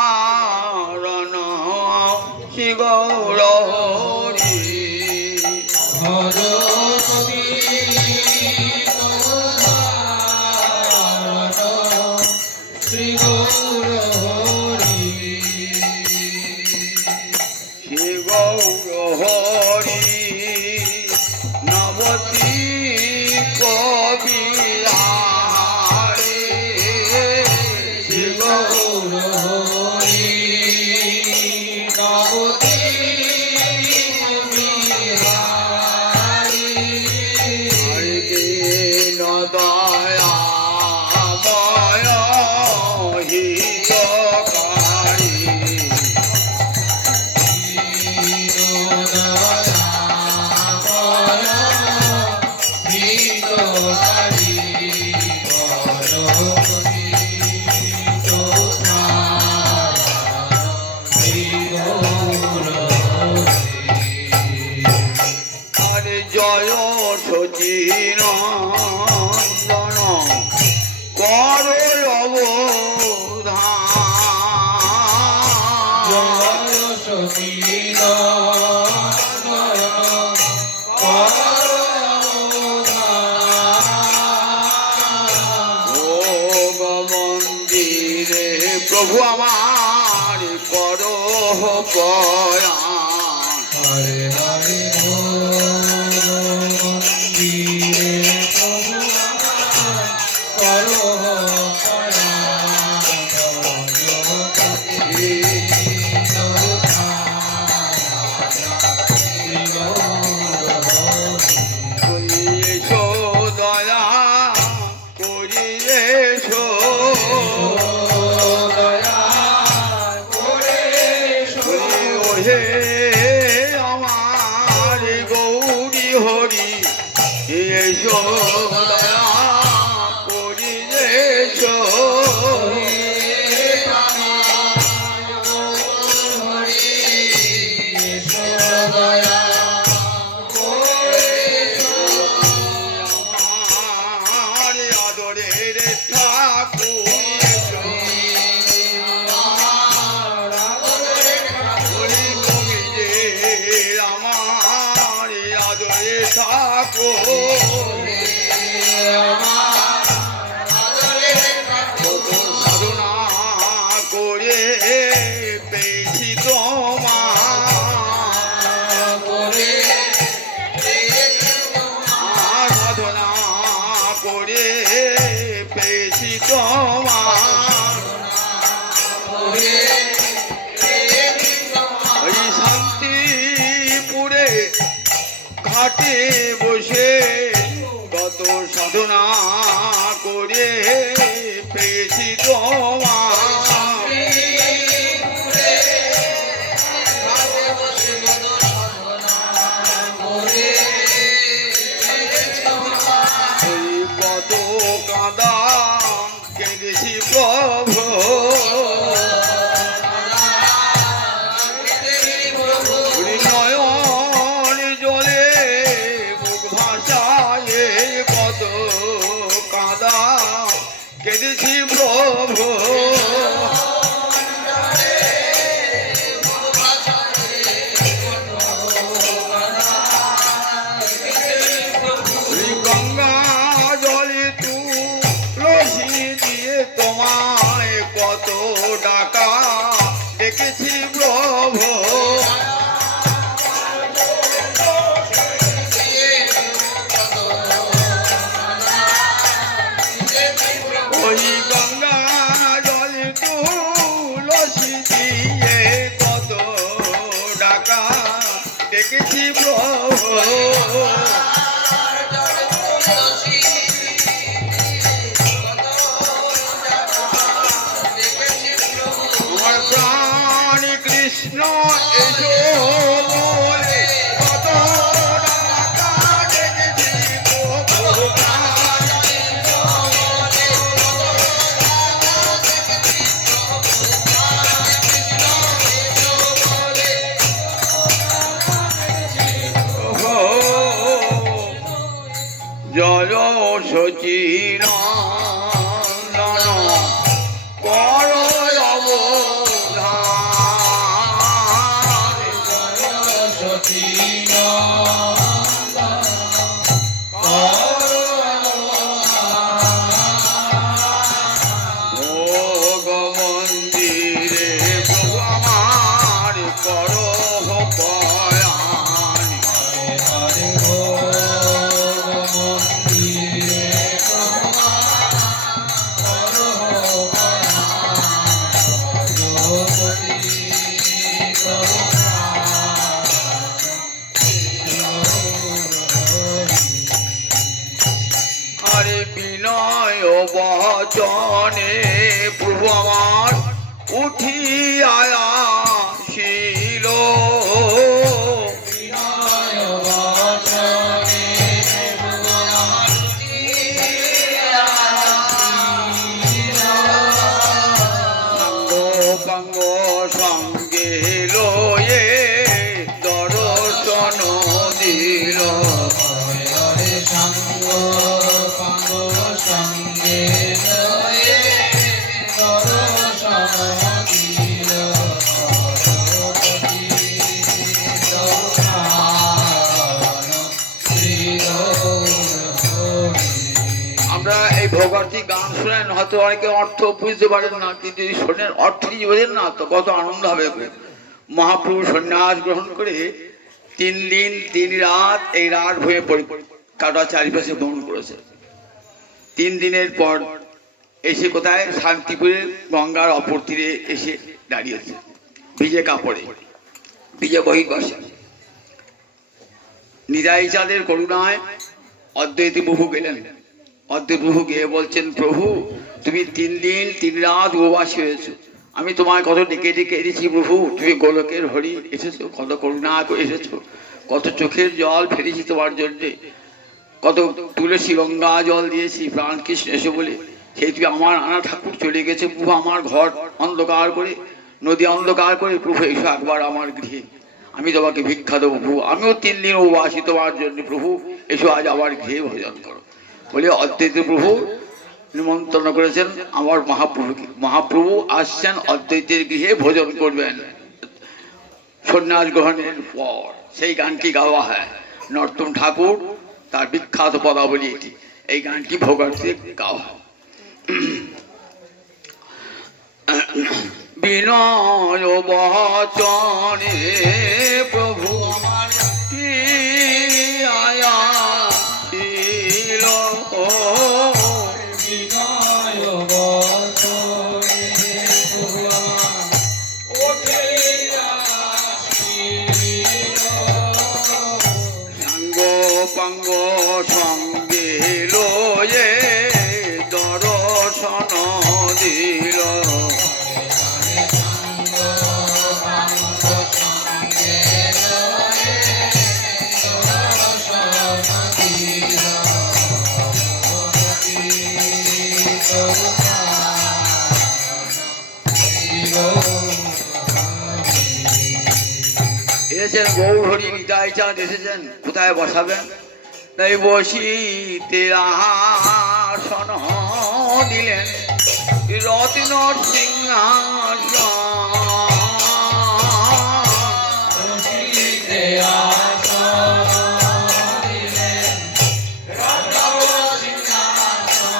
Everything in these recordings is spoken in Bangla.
উদ্ধারণ শ্রী গৌর হরি শ্রী গৌর হরি শ্রী গৌর হরি নবতী কবি জয় সচিনন্দন কর অবধান জয় সচিনন্দন কর ভোগ মন্দিরে প্রভু আমার কর প্রয়াণ হরে হরে আমার গৌরী হরি এসো দয়া করিলেছ আমার আদরের ঠাকুর সাধনা করে পেয়েছি তোমার সাধনা করে পেয়েছি তোমার ওই শান্তিপুরে ঘাটে বসে কত সাধনা করে পেয়েছি তোমার কত কাদা কেঁদেছি প্রভু নয়ন জলে মুখ ভাষায় কত কাদা কেঁদেছি প্রভু গঙ্গা জলে তুলসী দিয়ে তোমায় কত ডাকা ডেকেছি প্রভু ওই গঙ্গা জলে তুলসী দিয়ে কত ডাকা ডেকেছি প্রভু আমার প্রাণ কৃষ্ণ এসো বলে কত ডাকা ডেকেছি প্রভু জয় সচিনন্দন বচনে প্রভু আমার উঠিয়া আসিল। বিনয় বচনে ভগবান উঠিয়া আসিল। পাঙ্গ সঙ্গে লয়ে দর্শন দিল। হরে সঙ্গ পাঙ্গ সঙ্গে লয়ে দর্শন দিল। হরপতি দর্শন শ্রী গৌর। আমরা এই ভগবতী গান শুনেন, হয়তো অনেকে অর্থ বুঝতে পারেন না, কিন্তু যদি শোনেন অর্থ যদি বোঝেন না তো কত আনন্দ হবে। মহাপ্রভু সন্ন্যাস গ্রহণ করে 3 দিন 3 রাত এই রাত ভয়ে কাটা চারিপাশে ভ্রমণ করেছে। 3 দিনের পর এসে কোথায় শান্তিপুরে গঙ্গার অপর তীরে এসে দাঁড়িয়েছে ভিজে কাপড়ে, ভিজে বহির্বাসে। নিতাই চাঁদের করুণায় অদ্বৈতী প্রভু গেলেন। অদ্বৈত প্রভু গিয়ে বলছেন, প্রভু তুমি 3 দিন 3 রাত উপবাসী হয়েছো, আমি তোমায় কত ডেকে ডেকে এনেছি প্রভু, তুমি গোলকের হরি এসেছো, কত করুণা করে এসেছো, কত চোখের জল ফেলেছি তোমার জন্যে, কত তুলসী গঙ্গা জল দিয়েছি প্রাণ কৃষ্ণ এসে বলে, সেই তুমি আমার আনা ঠাকুর চলে গেছে প্রভু, আমার ঘর অন্ধকার করে, নদী অন্ধকার করে, প্রভু এসো একবার আমার গৃহে, আমি তোমাকে ভিক্ষা দেবো প্রভু, আমিও 3 দিন উপবাসী তোমার জন্য প্রভু, এসো আজ আমার গৃহে ভোজন করো বলে অদ্বৈত প্রভু নিমন্ত্রণ করেছেন আমার মহাপ্রভুকে। মহাপ্রভু আসছেন অদ্বৈতের গৃহে ভোজন করবেন সন্ন্যাস গ্রহণের পর। সেই গানটি গাওয়া হয়, নরোত্তম ঠাকুর তার বিখ্যাত পদাবলী এটি, এই গানটি ভোগার্থে গাওয়া হয়। বিনয় বচনে প্রভু আমার কি আয়া ছিল। বিনয় বচনে ভগবান উঠিয়া আসিল। সাঙ্গ পাঙ্গ সঙ্গে লয়ে দর্শন দিল। এসেছেন গৌর হরি নিতাই চাঁদ এসেছেন, কোথায় বসাবেন? তাই বসিতে আসন দিলেন রত্ন সিংহাসন। বসিতে আসন দিলেন রত্ন সিংহাসন।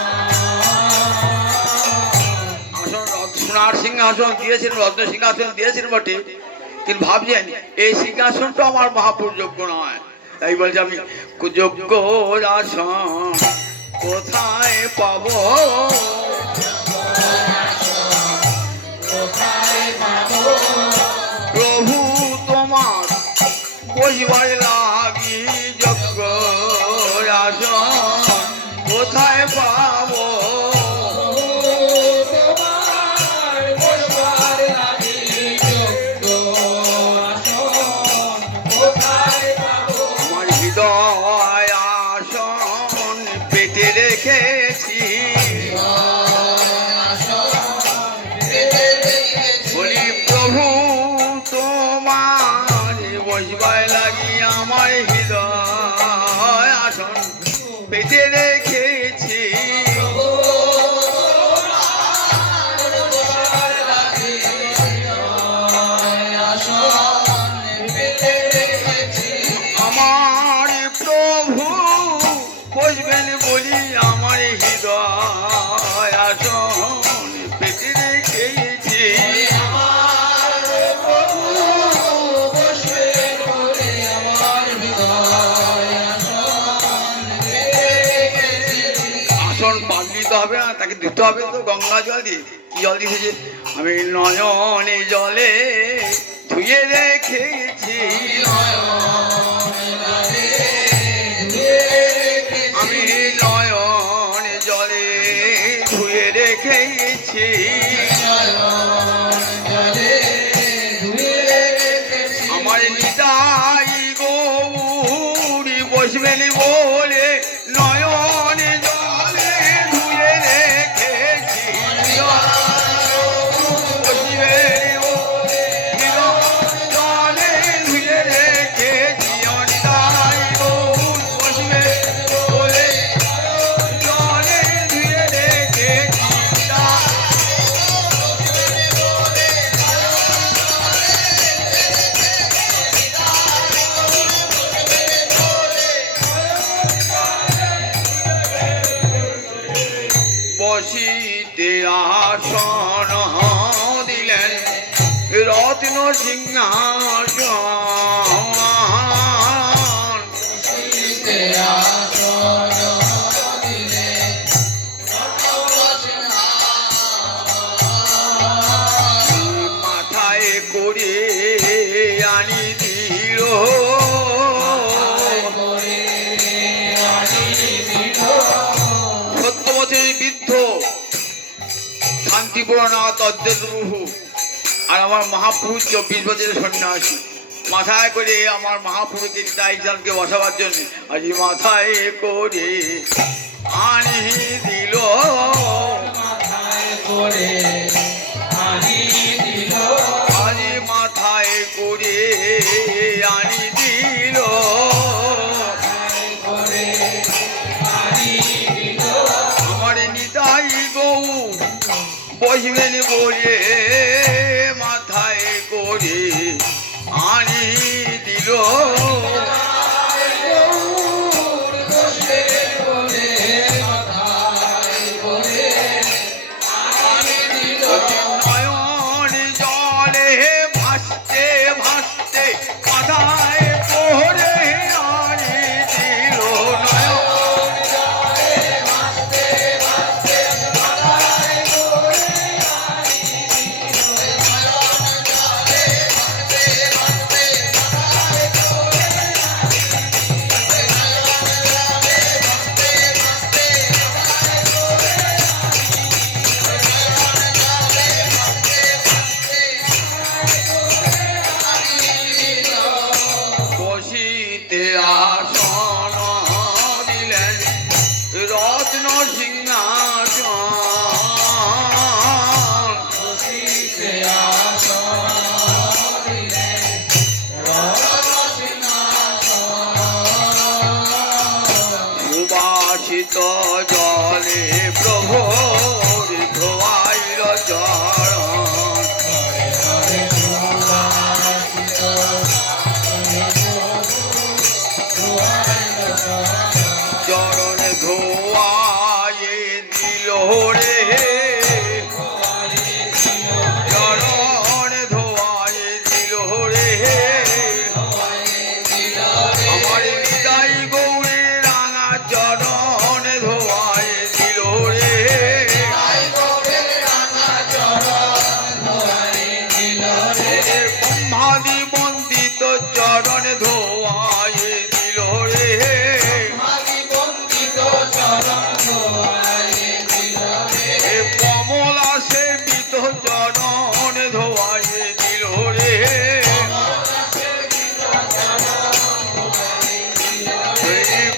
সোনার সিংহাসন দিয়েছেন, রত্ন সিংহাসন দিয়েছেন বটে, কিন্তু ভাবছেন এই সিংহাসনটা আমার মহাপুর যোগ্য নয়, তাই বলছে আমি যোগ্য আসন কোথায় পাবো। প্রভু তোমার বসবার লাগি যোগ্য আসন কোথায় পাবো। আমার হৃদয় আসন পেতে রেখেছি, বলি প্রভু তোমার বসবার লাগি আমার হৃদয় আসন পেতে রেখেছি। আমার প্রভু বসবেন বলি আমার হৃদয় আসন পেতে রেখেছি। আসন পান দিতে হবে না, তাকে দিতে হবে তো গঙ্গা জল দিয়ে। কি জল দিয়েছে? আমি নয়নে জলে ধুয়ে রেখেছি, আমি নয়নে জলে ধুয়ে রেখেছি। রেখেছি আমার নিতাই গৌরী বসবেন বলে নয়নে জলে ধুয়ে রেখেছি বসবেন বলে জলে ধুয়ে রেখেছি আমার নিতাই গৌরী বসবেন বলে জলে ধুয়ে রেখেছি বসিতে আসন দিলেন রত্ন সিংহাসন মাথায় করে আনি দিল সত্যবতী বৃদ্ধ শান্তিপুরনাথ অদ্বৈত প্রভু আর আমার মহাপুরুষ 24 বছরের সন্ন্যাসী মাথায় করে আমার মহাপুরুষকে তাইজানকে বসাবার জন্য আজ মাথায় করে আনি দিল আজ মাথায় করে আনি দিল আমার নিতাই গৌ বসবেন বলে মাথায় করে আনি দিল নয়ন জলে ভাসতে ভাসতে মাথায় করে আনি দিল নয়ন বসিতে আসন দিলেন রত্ন সিংহাসন সুবাসিত জলে প্রভু ধোয়াইল চরণ চরণ ধোয়ায়ে দিল রে চরণ ধোয়ায়ে দিল রে আমার নিতাই গৌরে রাঙা চরণ ধোয়ায়ে দিল রে ব্রহ্মাদি বন্দিত চরণ ধোয়ায়ে দিল রে কমলা সেবিত চরণ ধোয়ায়ে দিল রে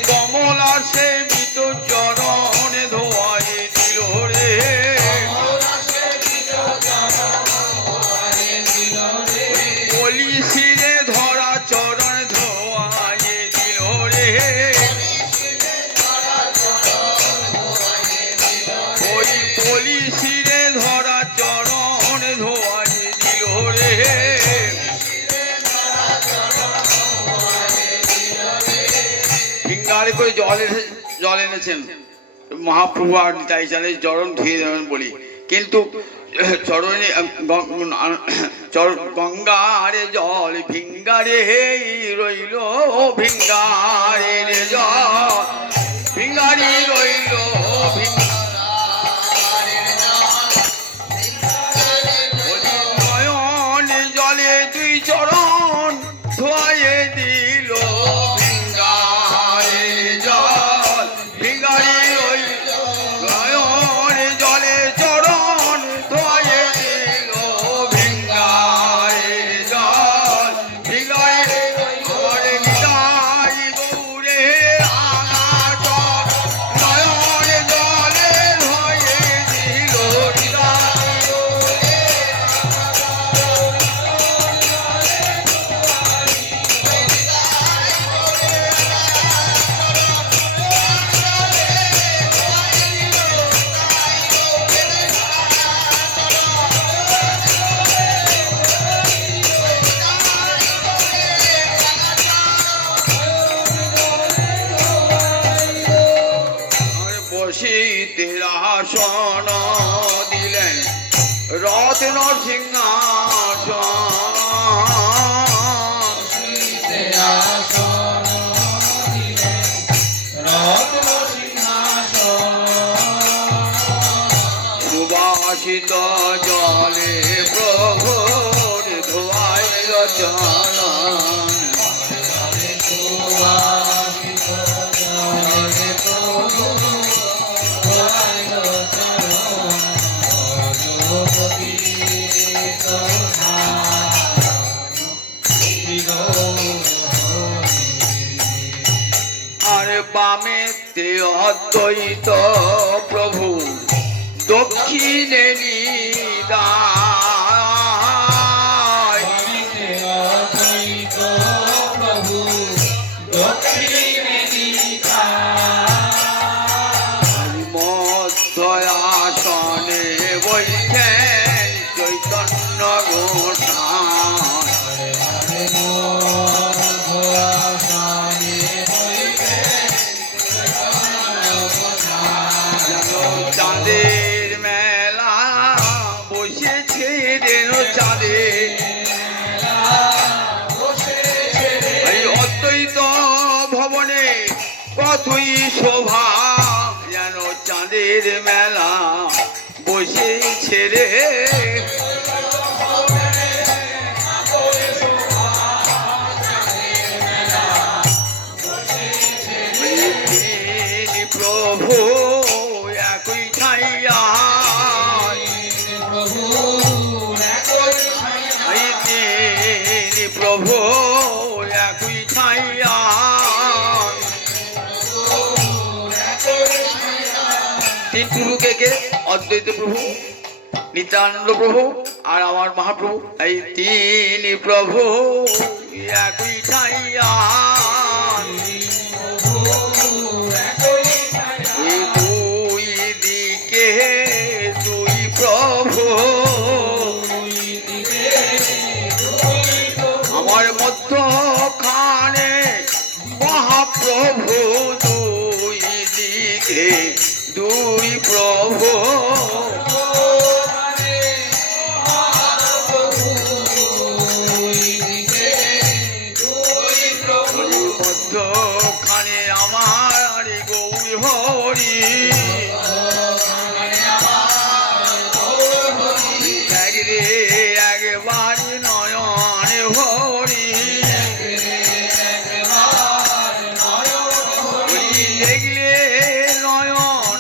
কমলা সেবিত চরণ ধোয়ায়ে দিল রে বলি শিরে ধরা চরণ ধোয়ায়ে দিল রে ওই বলি শিরে ধরা চরণ ধোয়ায়ে দিল রে ফিঙ্গারে করে জল এনেছেন মহাপ্রভু আর নিতাই চালে চরণ ধুয়ে দেবেন বলি কিন্তু চরণে গঙ্গারে জল ভিঙ্গারে রইল ভিঙ্গারে জল ভিঙ্গারি রইল নয়ন জলে দুই চরণ ধোয়ে দিল ভিঙ্গারে জল ভিঙ্গারি রইল নয়ন জলে চরণ সুবাসিত জলে প্রভুর ধোয়াই চরণ বামেতে অদ্বৈত প্রভু দক্ষিণে নিদায় অদ্বৈত প্রভু দক্ষিণে মধ্যয়াসনে বৈঠেন চৈতন্য গোসাই চাঁদের মেলা বসেছে রেণ চাঁদে এই অদ্বৈত ভবনে কতই শোভা যেন চাঁদের মেলা বসেছে রে প্রভু একই ঠাইয়া প্রভু একই ঠাইয়া তিন প্রভুকে কে অদ্বৈত প্রভু নিত্যানন্দ প্রভু আর আমার মহাপ্রভু এই তিন প্রভু একই ঠাইয়া দুই দিকে দুই প্রভু আমার মধ্যখানে মহাপ্রভু দুই দিকে দুই প্রভু মধ্যখানে আমার গৌর হরি একবার নয়ন হরি দেখলে নয়ন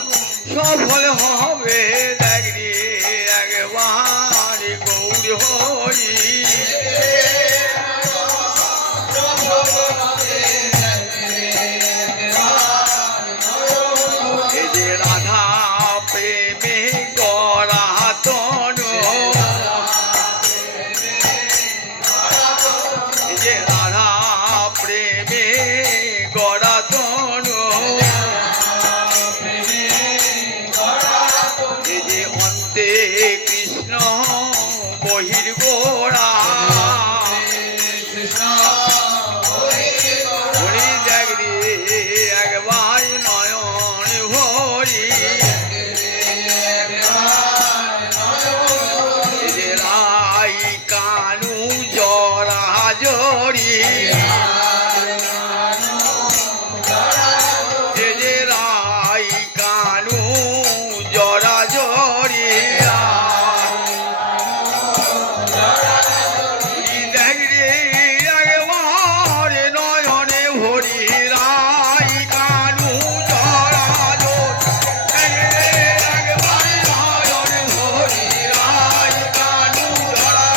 সফল হবে দেখলে একবার গৌর হরি এই যে রাধা প্রেমে গড়া তনু এই যে রাধা প্রেমে গড়া তনু এই যে অন্তে কৃষ্ণ বহির গোড়া হরি দেখরে একবার নয়ন হরি এই যে রাই কানু জরা জড়ি এই যে রাই কানু জরা জড়ি দেখরে একবার নয়নে ভরি রাই কানু জরা জড়ি একবার নয়নে ভরি রাই কানু জরা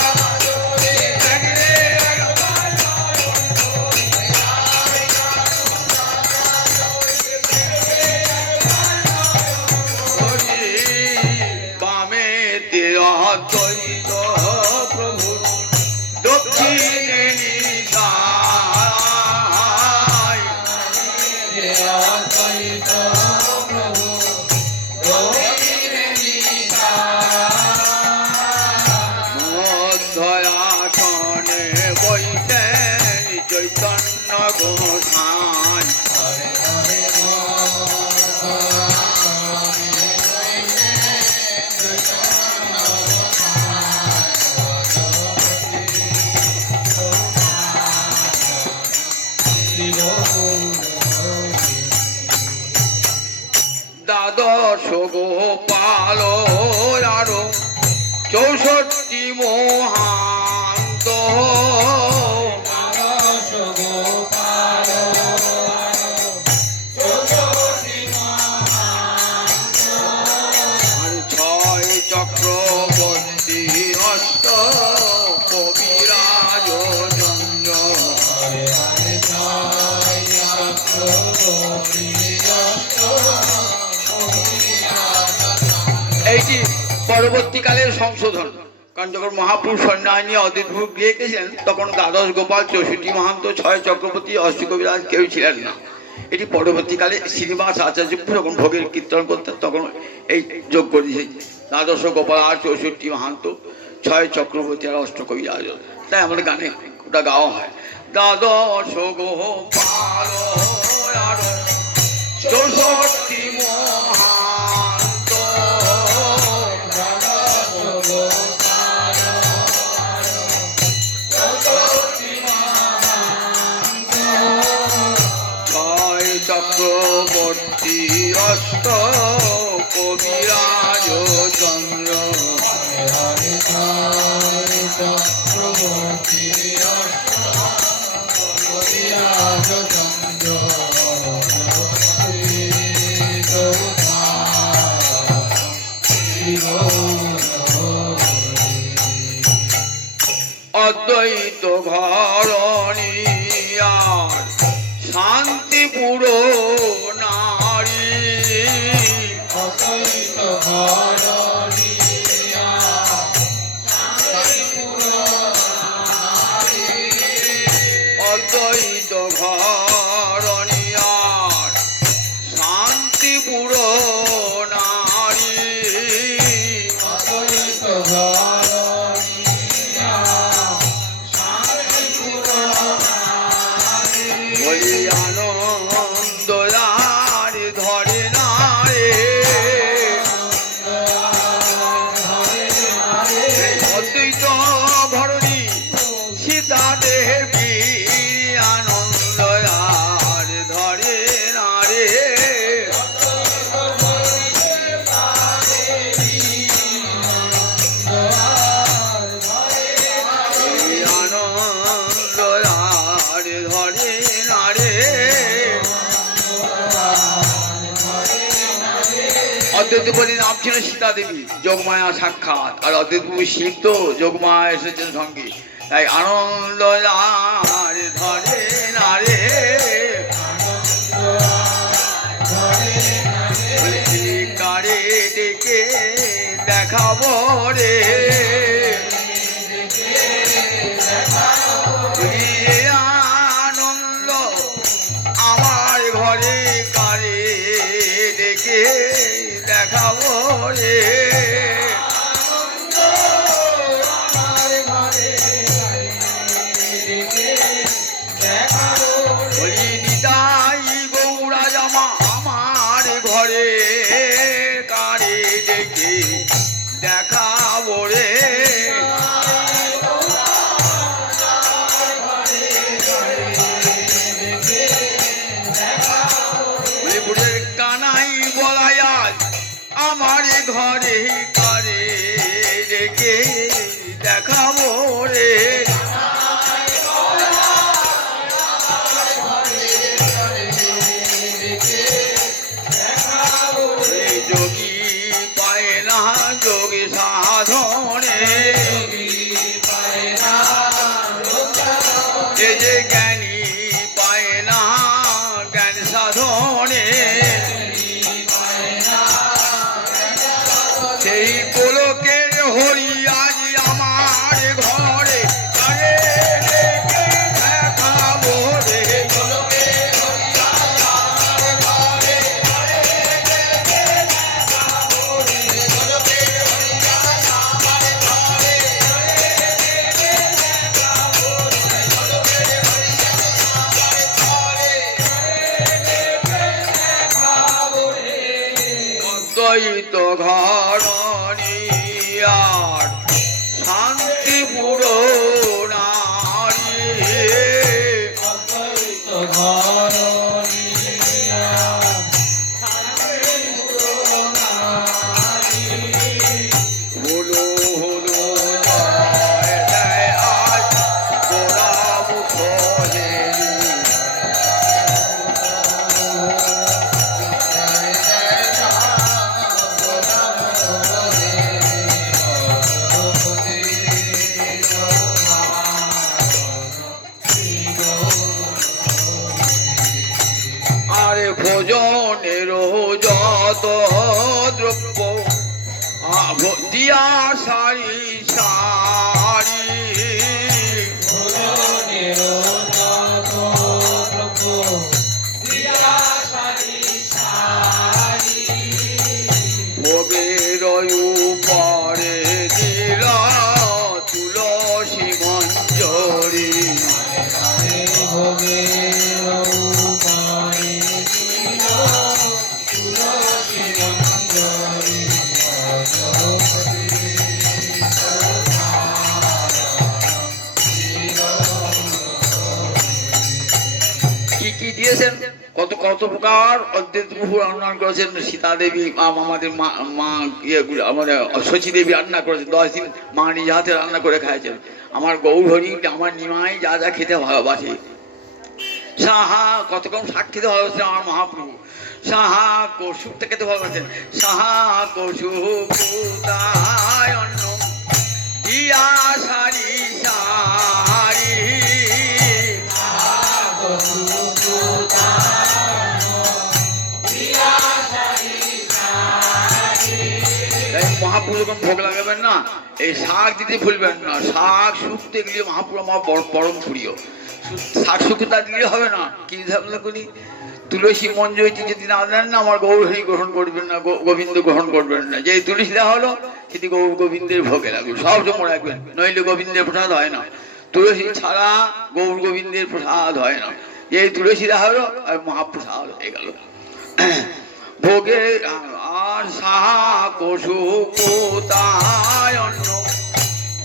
দেখরে বামেতে অদ্বৈত প্রভু দক্ষিণে নিতাই মধ্যয়াসনে বৈঠেন চৈতন্য গোসাই গোপাল আরো 64 মহান্ত দ্বাদশ গোপাল আর 6 চক্রবর্তী অষ্ট কবিরাজ চন্দ্র হরে হরে জয় চক্রবর্তী এইটি পরবর্তীকালের সংশোধন। কারণ যখন মহাপুরুষ সন্ন্যায় নিয়ে অদ্বৈত প্রভু গিয়ে গেছিলেন তখন দ্বাদশ গোপাল 64 মহান্ত 6 চক্রবর্তী অষ্টকবিরাজ কেউ ছিলেন না। এটি পরবর্তীকালে শ্রীনিবাস আচার্য যখন ভোগের কীর্তন করতেন তখন এই যোগ করে দিয়েছে দ্বাদশ গোপাল আর 64 মহান্ত 6 চক্রবর্তী আর অষ্টকবিরাজ। তাই আমাদের গানে ওটা গাওয়া হয় দ্বাদশ গোপাল আর 64 মহান্ত চক্রবর্তী অষ্ট কবিরাজ চন্দ্র হরে জয় চক্রবর্তী কবিরাজ চন্দ্র অদ্বৈত ঘরণিয়ার শান্তিপুর নারী অদ্বৈত ঘরণিয়া অদ্বৈত ঘরণিয়ার শান্তিপুর নারী অদ্বৈত ঘরণিয়া বলি আনন্দ আর ধরে না রে অদ্বৈত ঘরণী সীতা দেবী আনন্দ আর ধরে না রে আনন্দ আর ধরে না রে অদ্বৈত বলি নাম ছিল সীতা দেবী যোগমায়া সাক্ষাৎ আর অদ্বৈত প্রভু শিব তো যোগমায়া এসেছেন সঙ্গে তাই আনন্দ আর ধরে না রে কারে ডেকে দেখাবো রে আনন্দ আমার ঘরে কারে ডেকে দেখাবো রে বলি নিতাই গৌরা জামা আমার ঘরে কারে ডেকে দেখাবো রে বুড়ের কানাই বলাই আজ আমার ঘরে কারে রেখে দেখাবো রে যোগী পায় না যোগী সাধনে যে জ্ঞানী পায় না জ্ঞান সাধনে সেই গোলকের হরি আজ আমার ঘরে কারে ডেকে দেখাবো রে অদ্বৈত ঘরণিয়ার শান্তিপুর নারী অদ্বৈত ঘরণিয়া দিয়া সারি সারি ভজনের যত প্রভু ভোগের উপরে দিলা তুলসী মঞ্জরি ভোগের উপারে দিল তুলসী মঞ্জরি কি কি দিয়েছেন, কত কত প্রকার অদ্বৈত প্রভু রান্না করেছেন। সীতা দেবী আমাদের মা ইয়েগুলো আমাদের শচী দেবী রান্না করেছেন, 10 দিন মা নিজ হাতে রান্না করে খাইছেন। আমার গৌরহরি আমার নিমাই যা যা খেতে ভালোবাসে, সাহা কত কম শাক খেতে ভালোবাসেন আমার মহাপ্রভু। সাহা কৌশুকটা খেতে ভালোবাসেন, সাহা কৌশুক তাই অন্ন দিয়া সারি সারি মহাপুর যখন ভোগ লাগাবেন না, এই শাক দিতে ভুলবেন না। শাক শুকতে গেলে মহাপুর আমার পরম প্রিয়। শাক শুকতা দিলে হবে না, কি ধারণা করি তুলসী মঞ্জুরি যদি না দেন না, আমার গৌরহরি গ্রহণ করবেন না, গোবিন্দ গ্রহণ করবেন না। যে তুলসী দেওয়া হলো সেটি গোবিন্দের ভোগে লাগবে, সব সময় রাখবেন, নইলে গোবিন্দের প্রসাদ হয় না। তুলসী ছাড়া গৌর গোবিন্দের প্রসাদ হয় না। যে তুলসী দেওয়া হলো আর মহাপ্রসাদ হয়ে গেল। ভোগে আর সাহা কৌশুকতায় অন্ন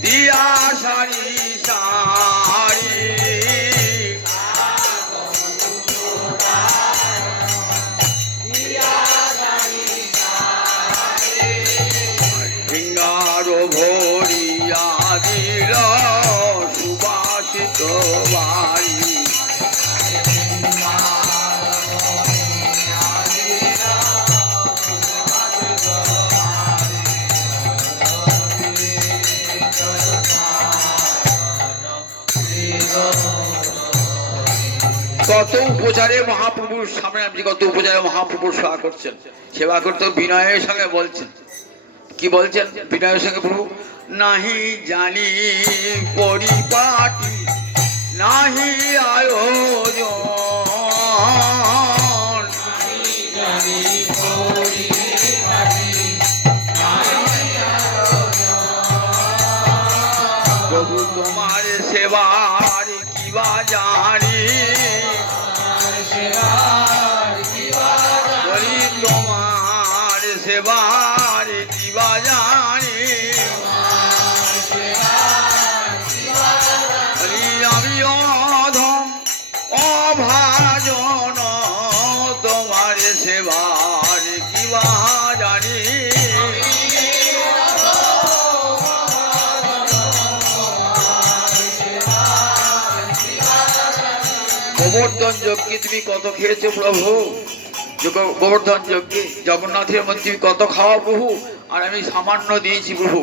দিয়া সারি সারি সিঙ্গার ভরিয়া দিল সুবাসিত বাড়ি কত উপচারে মহাপ্রভুর সামনে আপনি কত উপচারে মহাপ্রভুর সেবা করছেন। সেবা করতে বিনয়ের সঙ্গে বলছেন, কি বলছেন বিনয়ের সঙ্গে? প্রভু নাহি জানি পরিপাটি নাহি আয়োজন প্রভু তোমার সেবার কিবা জানি বলি তোমার সেবার কিবা জানি বলি আমি অধম অভাজন তোমার সেবার কিবা জানি গোবর্ধন যজ্ঞে তুমি কত খেয়েছো প্রভু? গোবর্ধন যজ্ঞে জগন্নাথের মধ্যে তুমি কত খাওয়া প্রভু, আর আমি সামান্য দিয়েছি প্রভু।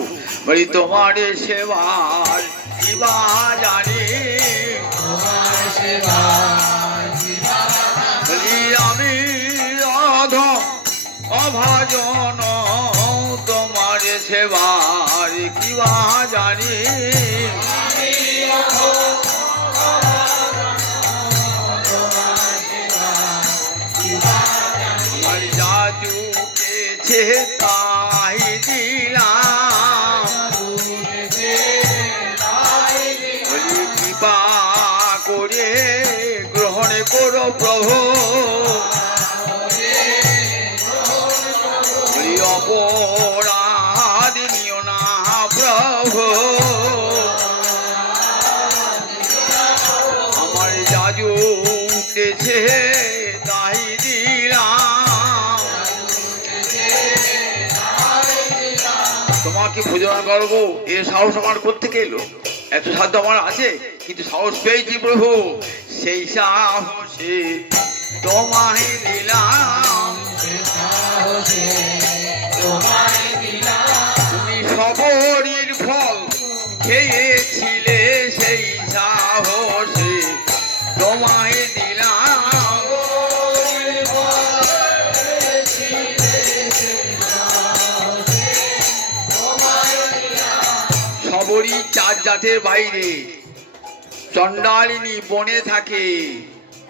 বলি তোমার সেবার কিবা জানি বলি আমি অধম অভাজন তোমার সেবার কিবা জানি যুগেছে তাই দিলাম বলি কৃপা করে গ্রহণ করো প্রভু বলি অপরাধ নিও না প্রভু আমার জাজু উঠেছে তাই দিলাম তোমাকে ভোজন করবো, এ সাহস আমার কোত্থেকে এলো? এত সাধ্য আমার আছে, কিন্তু সাহস পেয়েছি প্রভু, সেই সাহসে তোমায় দিলাম। তুমি সবরীর ফল খেয়েছিলে, সেই সাহসে তোমায় দিলাম। গৌরী চার জাতের বাইরে, চণ্ডালিনী বনে থাকে,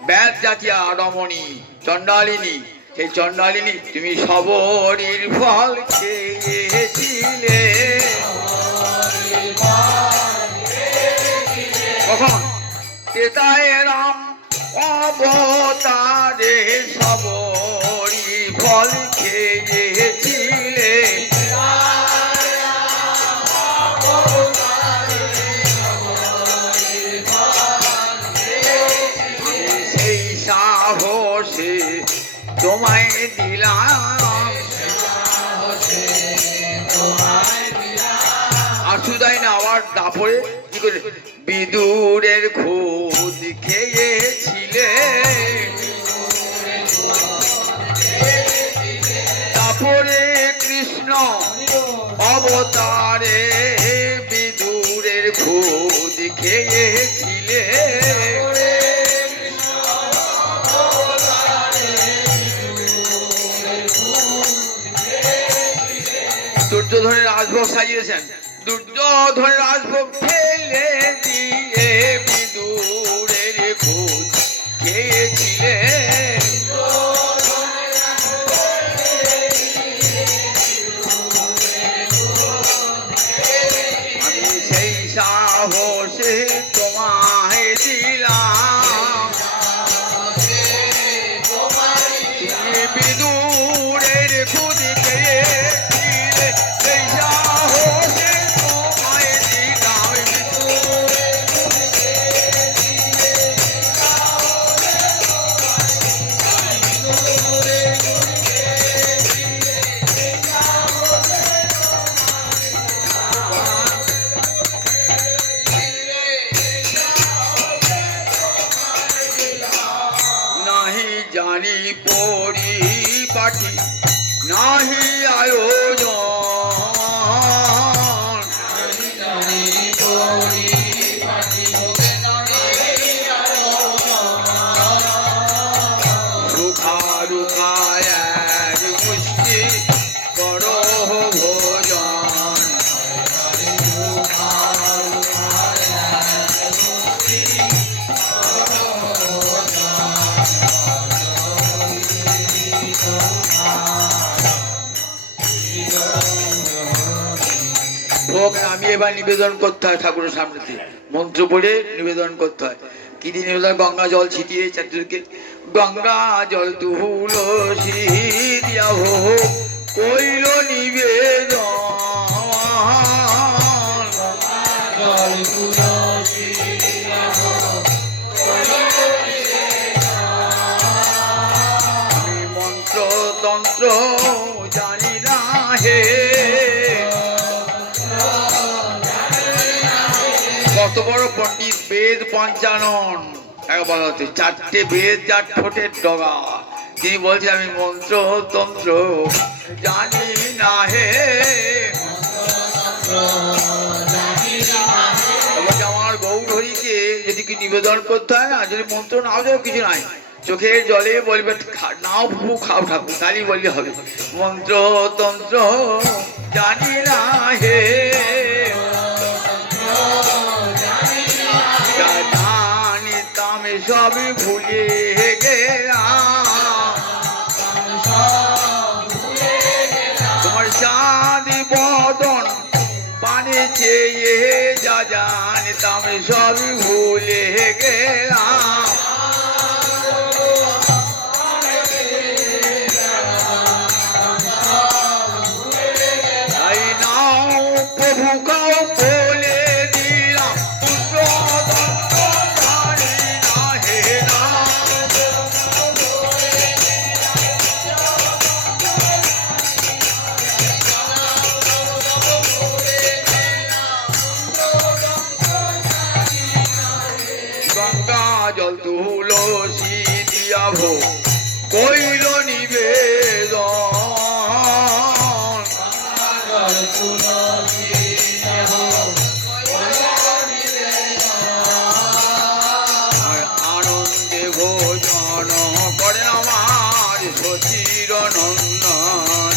ব্যাস জাতীয় রমণী চণ্ডালিনী। সেই চণ্ডালিনী তুমি সবরীর ফল খেয়েছিলে। কখন? তেতায় রাম অবতারে সবরী ফল খেয়েছিলে। সেই সাহসে তোমায় দিলাম। আর শুধাই না, আবার তারপরে কি করে? বিদুরের খোঁজ খেয়েছিলে। তারপরে কৃষ্ণ অবতারে বিদুরের খোঁজ খেয়েছিলে। দুর্যোধনের রাজভোগ সাজিয়েছেন, দুর্যোধনের রাজভোগ ফেলে দিয়ে বিদুরের খোঁজ খেয়েছিলে। আমি সেই সাহসে তোমায় দিলাম। তুমি বিদুরের খোঁজ খেয়েছিলে, সেই সাহসে তোমায় দিলাম। নাহি জানি পরিপাটি, নাহি আয়োজন, রুখা রুখা এক মুষ্টি করো ভোজন। ভোগ নামিয়ে এবার নিবেদন করতে হয় ঠাকুরের সামনেতে, মন্ত্র পড়ে নিবেদন করতে হয়। কি দিয়ে নিবেদন? গঙ্গা জল ছিটিয়ে চারদিকে গঙ্গা জল তুলসী দিয়া ভোগ কইল নিবেদন। আমি মন্ত্র তন্ত্র জানি না হে, কত বড় পণ্ডিত, বেদ পঞ্চানন একবার হচ্ছে, চারটে বেদ, চার ঠোঁটের ডগা। তিনি বলছেন আমি মন্ত্র তন্ত্র জানি না হে। বলছে আমার গৌরহরিকে যদি কি নিবেদন করতে হয় না, যদি মন্ত্র নাও যাও কিছু নাই, চোখের জলে বলবে নাও প্রভু খাও ঠাকুর, তাহলেই বললে হবে। মন্ত্র তন্ত্র জানি না হে, জানিতাম সবই ভুলে গেলাম। তোমার চাঁদ বদন পানে চেয়ে যা জানিতাম সবই ভুলে গেলাম। তাই নাও প্রভু কাউ বলে দিলাম, পুত্র দত্ত জানি না হে নাম। গঙ্গা জল তুলসী দিয়া ভোগ কইল নিবেদন। আনন্দে ভোজন করেন আমার সচির নন্দন।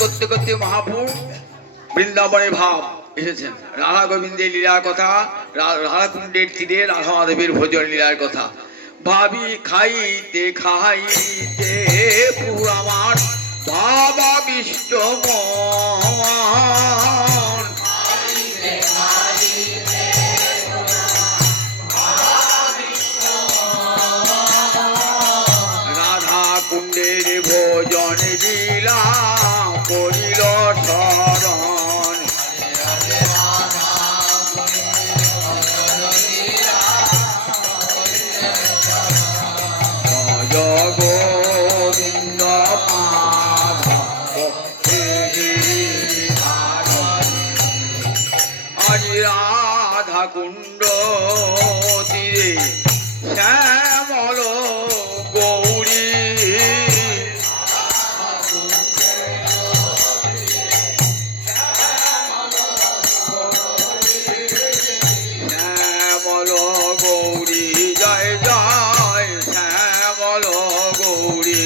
করতে করতে মহাপুর বৃন্দাবনের ভাব এসেছেন। রাধা গোবিন্দের লীলার কথা, রাধাকুণ্ডের তীরে রাধা মাধবের ভোজন লীলার কথা ভাবি খাইতে খাইতে প্রভু আমার বাবা বিশ্বমন রাধা কুণ্ডের ভোজন লীলা করিল শরণ জয় গোবিন্দ আজ রাধা কুণ্ড তীরে শ্যামল গৌরী শ্যামল গৌরী জয় জয় শ্যামল গৌরী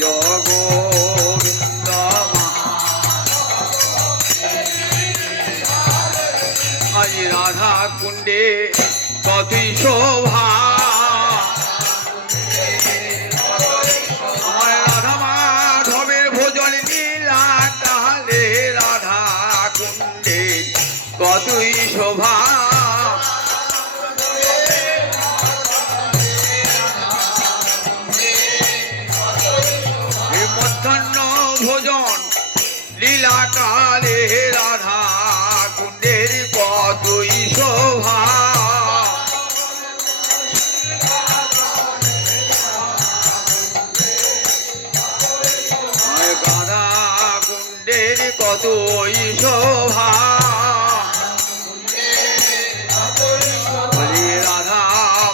জয় গোবিন্দ আজ রাধা কুণ্ডে কতই শোভা আমার রাধা মাধবের ভোজন লীলা কালে রাধা কুণ্ডে কতই শোভা এই মধ্যাহ্ন ভোজন লীলা কালে রাধা কুণ্ডের কতই শোভা রাধা কুণ্ডের কতই শোভা বলি রাধা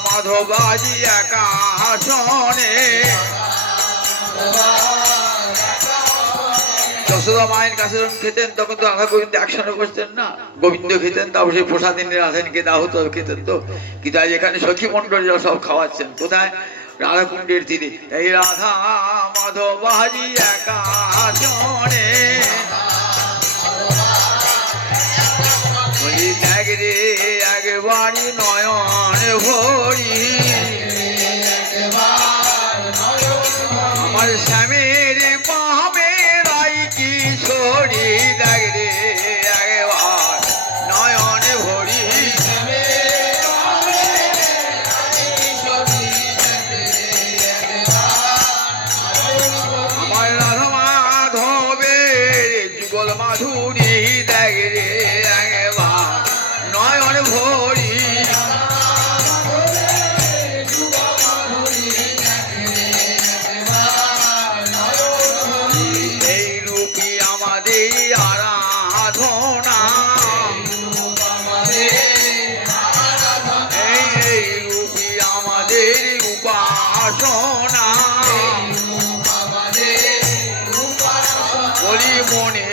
মাধবাজি একাশনে যশোদা মায়ের কাছে যখন খেতেন তখন তো রাধা গোবিন্দ একসঙ্গে বসতেন না, গোবিন্দ খেতেন, তারপর সেই প্রসাদ এনে রাধানীকে দাহ তো খেতেন তো। কিন্তু আজ এখানে সখী মন্ডলীরা সব খাওয়াচ্ছেন কোথায়? রাধা কুণ্ডের তীরে। এই রাধা মাধবাজি একাশনে বলি দেখ রে একবারই নয়ন ভরি আমার স্বামীর পামের আই কিশোরী দেখ রে একবার নয়ন ভরি আমার রাধা মাধবের যুগল মাধুরী দেখ রে একবার নয়ন ভরি এই রূপী আমাদের আরাধনা এই রূপী আমাদের উপাসনা বলি মনে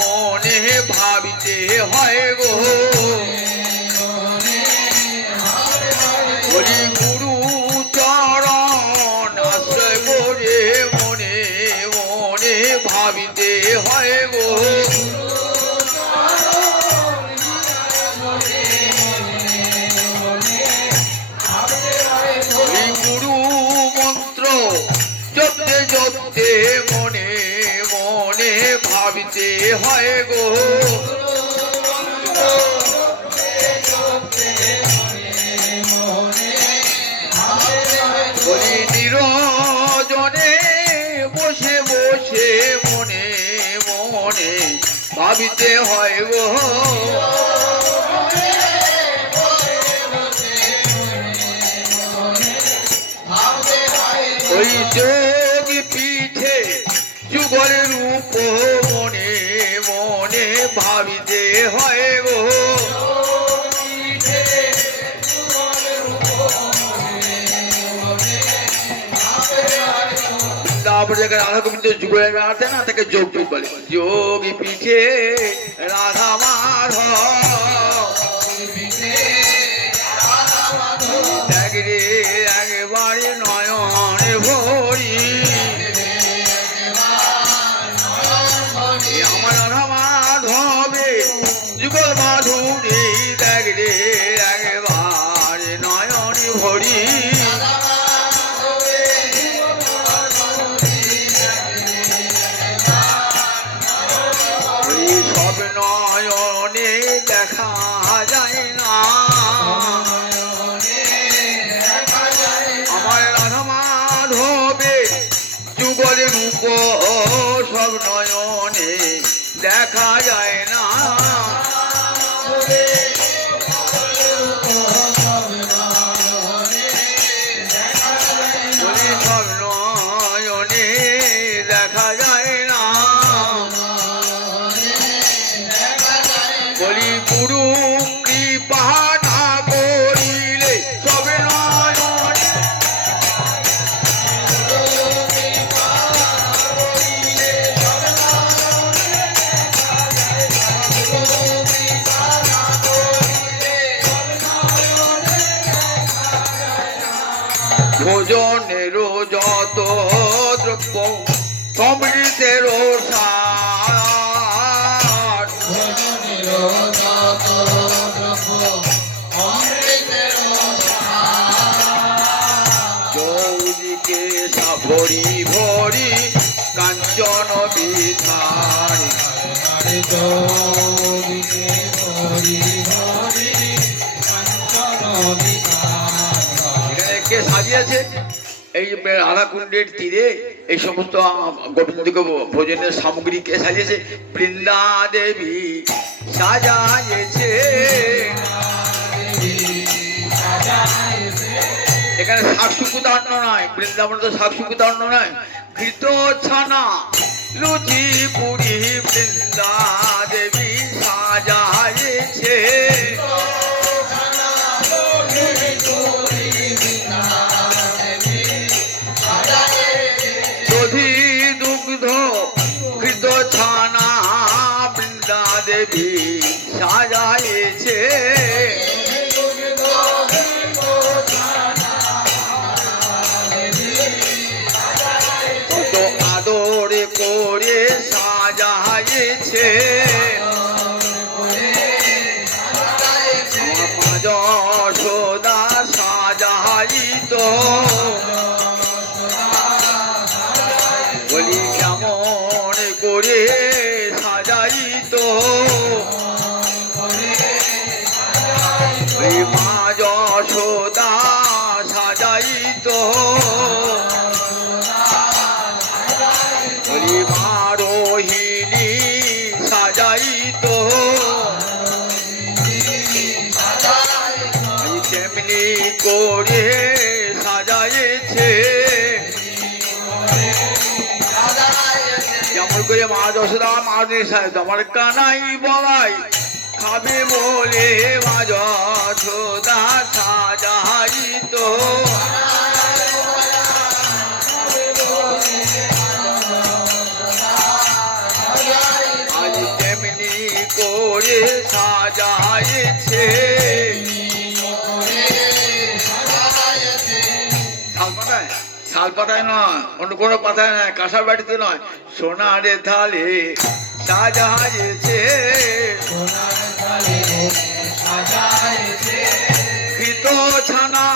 মনে ভাবিতে হয় গো বলি গুরু চরণ আশ্রয় করে মনে মনে ভাবিতে হয় গো বলি গুরু মন্ত্র জপতে জপতে মনে মনে ভাবিতে হয় গো বলি নিরজনে বসে বসে মনে মনে ভাবিতে হয় গো ওই যোগী পিঠে যুগল রূপ মনে মনে ভাবিতে হয় গো তারপর যাকে রাধা গোবিন্দ যুগলে বেড়াতে না তাকে যোগ যোগ বলে। যোগী পিঠে রাধা মাধব রে একবারে নয়ন ভরি আমার রাধা মাধবে যুগল মাধুরী দেখ রে একবারে নয়ন ভরি সব নয়নে দেখা যায় না আমার রাধা মাধবে যুগল রূপ সব নয়নে দেখা যায় না সব নয়নে দেখা যায় না বলি গুরু কৃপা না করিলে সবে নয়ন ভোজনেরও যত দ্রব্য অমৃতেরও সার চৌদিকে সাভরি ভরি কাঞ্চন বিধারি এখানে কে সাজিয়েছে এই রাধাকুণ্ডের তীরে এই সমস্ত গোবিন্দকে ভোজনের সামগ্রী কে সাজিয়েছে বৃন্দা দেবী সাজাইছে এখানে শাকসুকুতান্ন নয় বৃন্দাবন তো শাকসুকুতান্ন নয় ঘৃত ছানা লুচি পুরি বৃন্দা দেবী সাজাইছে দধি দুগ্ধ ঘৃত ছানা বৃন্দা দেবী সাজাইছে কত আদর করে সাজাইছে আমার যশোদা সাজাইত বলি কেমন করে সাজাইত মা যশোদা সাজাইত বলি মা রোহিণী সাজাইত তেমনি করে সাজাইছে যেমন করে মা যশোদা মা সাজাইত আমার কানাই বলাই খাবে বলে মা যশোদা সাজাইত আজ তেমনি করে সাজাইছে শাল পাতায় নয় অন্য কোনো পাতায় নয় কাঁসার বাটিতে নয় সোনারে থালে সাজাইছে ঘৃত ছানা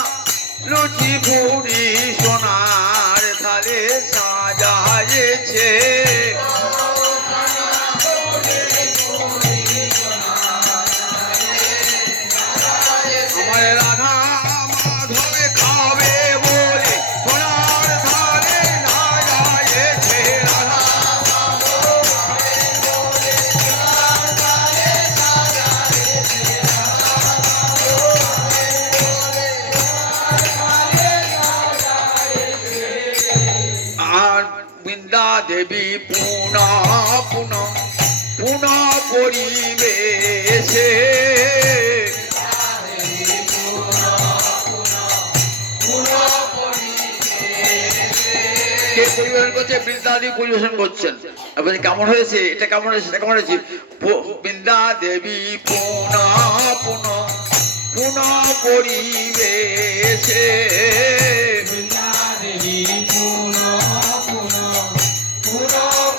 লুচি পুরি সোনার থালে সাজাইছে আমার রাধা মাধবে খাবে বলে সোনার থালে সাজাইছে রাধা আর বৃন্দা দেবী পুনঃ পুনঃ পুনঃ পরিবেশে কে পরিবেশন করছে বৃন্দাদি পরিবেশন করছেন আপনি কেমন হয়েছে এটা কেমন হয়েছে এটা কেমন হয়েছে বৃন্দা দেবী পুনঃ পুনঃ পুনঃ পরিবেশে বৃন্দা দেবী পুনঃ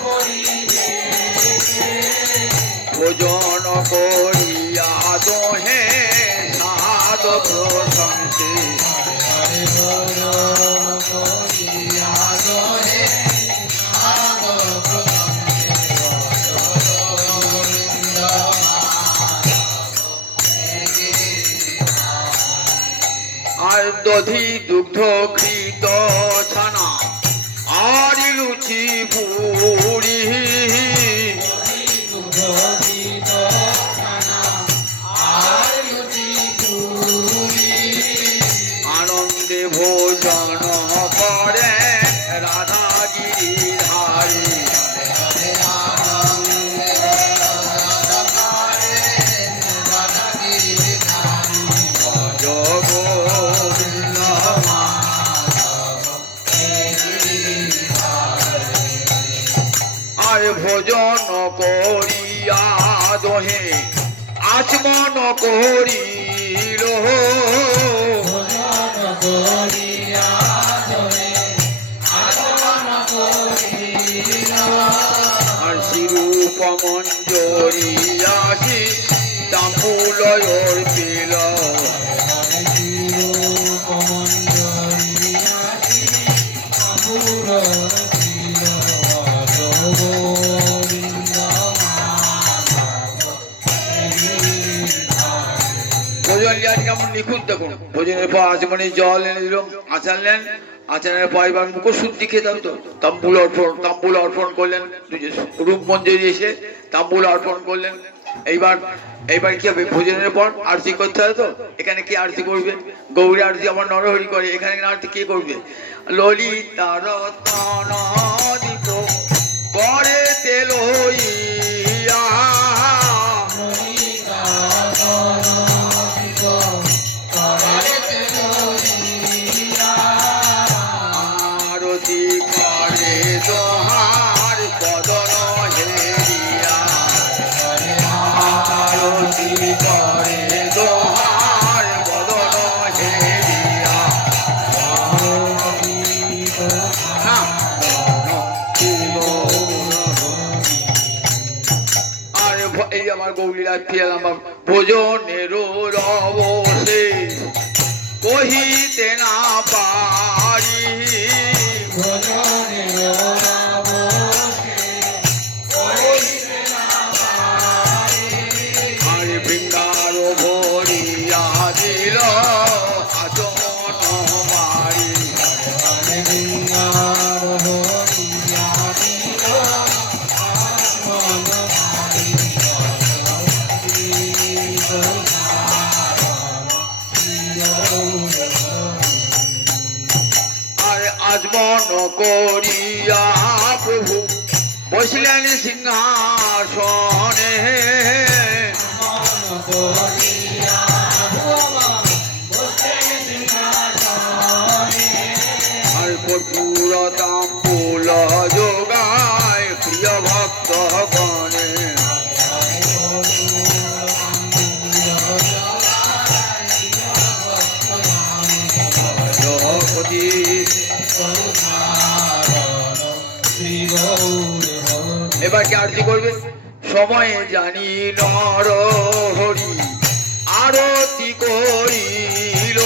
পরিবেশে ভোজন করিয়া দোহে সাধ প্রশংসে হরে ভজন করিয়া দোহে সাধ প্রশংসে গোবিন্দ আর দধি দুগ্ধ ঘৃত ছানা আর লুচি পুরি আনন্দে ভোজন করে রাধা গিরিধারী গোবিন্দ আর ভোজন করিয়া দোহে আচমন করিল আর শিরূপ মঞ্জরিয়াসি তাম্বুল অর্পিল ভোজন লিয়াজ কেমন নিখুঁত দেখুন। ভোজনের পর আচমনে জল এনে দিল, আচার নেন, আচারের পর এবার মুখ শুদ্ধি খেতাম তো তাম্বুল অর্পণ করলেন, রূপ মঞ্জুরি এসে তাম্বুল অর্পণ করলেন। এইবার কি হবে? ভোজনের পর আরতি করতে হয় তো। এখানে কি আরতি করবে? গৌরী আরতি আমার নরহরি করে, এখানে আরতি কে করবে? ললিতা রতন দীপ করে তেলইয়া আরতি করে দোহার বদন হেরিয়া আরতি করে দোহার বদন হেরিয়া আর এই আমার গৌরীরা ফিরে আমার ভোজনের রবসে কহিতে না পারি আর বৃন্দার ভরিয়া দিল আচমন মারি আর আজমন করিয়া প্রভু বসলেন সিংহাসনে আর কর্পূর তাম্বুল যোগায় প্রিয় ভক্ত গণে জগতি এবার কি আরতি করবে? সময়ে জানি নর হরি আরতি করিল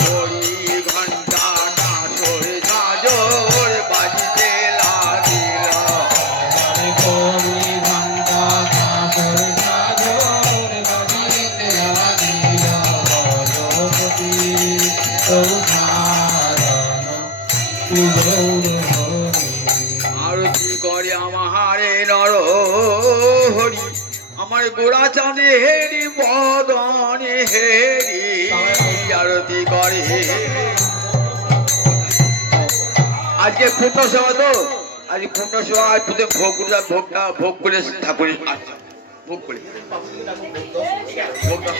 হরি ঘন্টা কাঠোর ঝাঁঝর বাজিতে লাগিল আরতি করে আমারে নর হরি আমার গোড়া চাঁদে হেরি বদনে হেরি আরতি করে। আজকে পূর্ণ সভা তো, আজ পূর্ণ সভা আজ ভোগটা ভোগ করে ঠাকুরের ভোগ করে ভোগটা